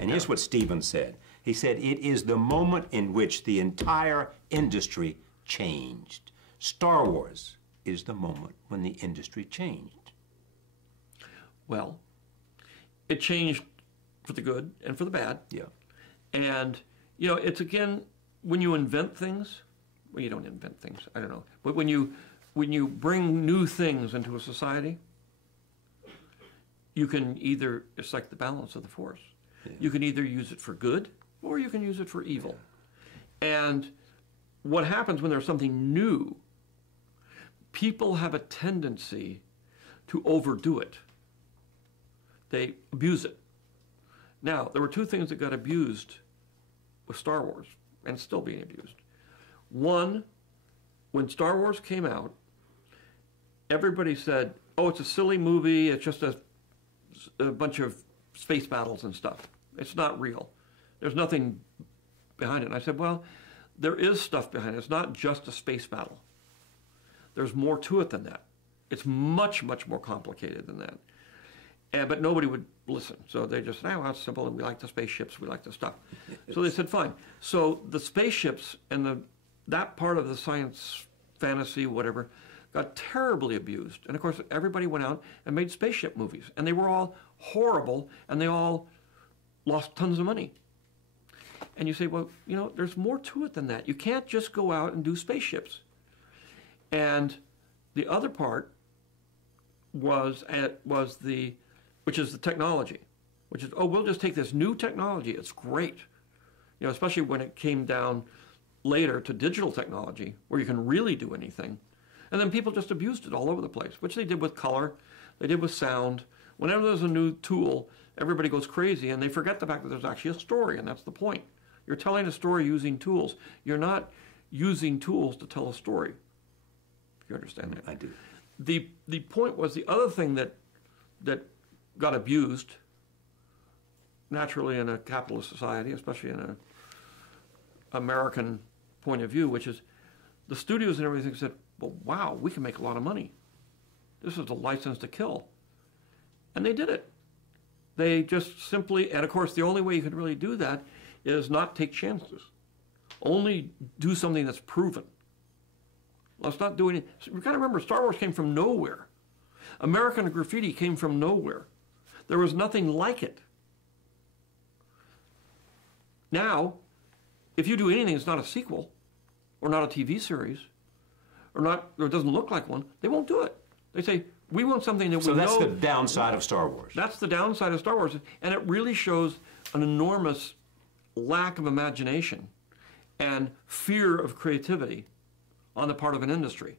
And here's what Stephen said. He said, it is the moment in which the entire industry changed. Star Wars is the moment when the industry changed. Well, it changed for the good and for the bad. Yeah. And, you know, it's again, when you invent things, well, you don't invent things, I don't know. But when you bring new things into a society, you can either, it's like the balance of the force. Yeah. You can either use it for good or you can use it for evil. And what happens when there's something new, people have a tendency to overdo it. They abuse it. Now, there were two things that got abused with Star Wars, and it's still being abused. One, when Star Wars came out, everybody said, oh, it's a silly movie, it's just a bunch of space battles and stuff. It's not real. There's nothing behind it. And I said, well, there is stuff behind it. It's not just a space battle. There's more to it than that. It's much, much more complicated than that. But nobody would listen. So they just said, oh, well, it's simple, and we like the spaceships, we like the stuff. So they said, fine. So the spaceships and that part of the science, fantasy, whatever, got terribly abused. And of course, everybody went out and made spaceship movies. And they were all horrible, and they all lost tons of money. And you say, well, you know, there's more to it than that. You can't just go out and do spaceships. And the other part was which is the technology, which is, oh, we'll just take this new technology. It's great. You know, especially when it came down later to digital technology, where you can really do anything. And then people just abused it all over the place, which they did with color, they did with sound. Whenever there's a new tool, everybody goes crazy, and they forget the fact that there's actually a story, and that's the point. You're telling a story using tools. You're not using tools to tell a story. If you understand that. I do. The point was, the other thing that got abused, naturally in a capitalist society, especially in an American point of view, which is the studios and everything said, well, wow, we can make a lot of money. This is a license to kill. And they did it. They just simply, and of course the only way you can really do that is not take chances. Only do something that's proven. Let's not do any, you've got to remember, Star Wars came from nowhere. American Graffiti came from nowhere. There was nothing like it. Now, if you do anything that's not a sequel, or not a TV series, or it doesn't look like one, they won't do it. They say, we want something that we know. So that's the downside of Star Wars. That's the downside of Star Wars, and it really shows an enormous lack of imagination and fear of creativity on the part of an industry.